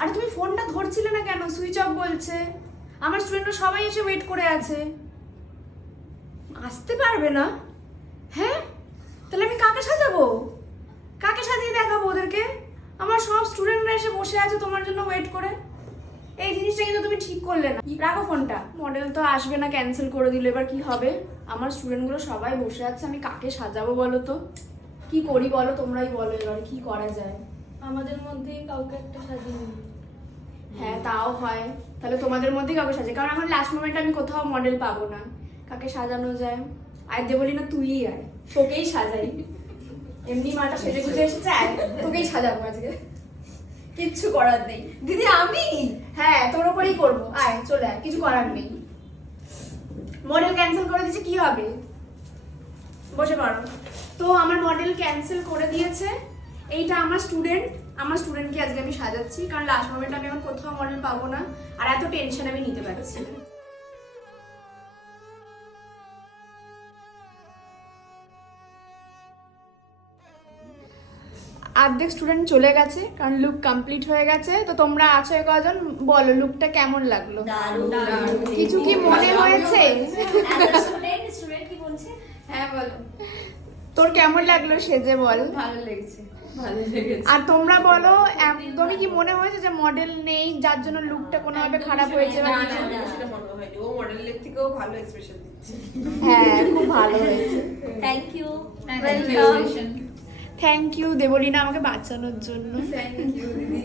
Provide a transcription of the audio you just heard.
আরে তুমি ফোনটা ধরছিলে না কেন? সুইচ অফ বলছে। আমার স্টুডেন্টরা সবাই এসে ওয়েট করে আছে। আসতে পারবে না? হ্যাঁ, তাহলে আমি কাকে সাজাবো? কাকে সাজিয়ে দেখাবো ওদেরকে? আমার সব স্টুডেন্টরা এসে বসে আছে তোমার জন্য ওয়েট করে। এই জিনিসটা কিন্তু তুমি ঠিক করলে না। রাখো ফোনটা। মডেল তো আসবে না, ক্যান্সেল করে দিল। এবার কি হবে? আমার স্টুডেন্টগুলো সবাই বসে আছে, আমি কাকে সাজাবো বলো তো? কি করি বলো, তোমরাই বলো এবার কি করা যায়। আমাদের মধ্যে কাউকে একটা সাজিয়ে নিই। হ্যাঁ তাও হয়, তাহলে তোমাদের মধ্যেই কাউকে সাজাই, কারণ আমার লাস্ট মোমেন্টে আমি কোথাও মডেল পাবো না। কাকে সাজানো যায়? আয় দে বলি না, তুই আয়, তোকেই সাজাই। এমনি মাটা সেজে গুজে এসেছে, আয় তোকেই সাজাবো আজকে। কিচ্ছু করার নেই। দিদি আমি? হ্যাঁ তোর ওপরেই করবো, আয় চলে আয়, কিছু করার নেই। মডেল ক্যান্সেল করে দিয়েছে, কি হবে? বসে পড়ো। তো আমার মডেল ক্যান্সেল করে দিয়েছে। এইটা আমার স্টুডেন্টকে আজকে আমি সাজাচ্ছি, কারণ লাস্ট মোমেন্টে আমি এখন কোথাও মডেল পাবো না, আর এত টেনশন আমি নিতে পারছি না। অর্ধেক স্টুডেন্ট চলে গেছে, কারণ লুক কমপ্লিট হয়ে গেছে। তো তোমরা আছো কজন, বলো লুকটা কেমন লাগলো? কিছু কি মনে হয়েছে? স্টুডেন্ট কি বলছে? হ্যাঁ বলো, তোর কেমন লাগলো সেজে বল। ভালো লেগেছে, ভালো লেগেছে। আর তোমরা বলো, একদমই কি মনে হয়েছে যে মডেল নেই যার জন্য লুকটা কোনোভাবে খারাপ হয়েছে বা কিছু? সেটা মনে হয়নি, ও মডেলের থেকেও ভালো এক্সপ্রেশন দিচ্ছে। হ্যাঁ খুব ভালো হয়েছে। Thank you. Thank you Debolina আমাকে বাঁচানোর জন্য। থ্যাংক ইউ দিদি।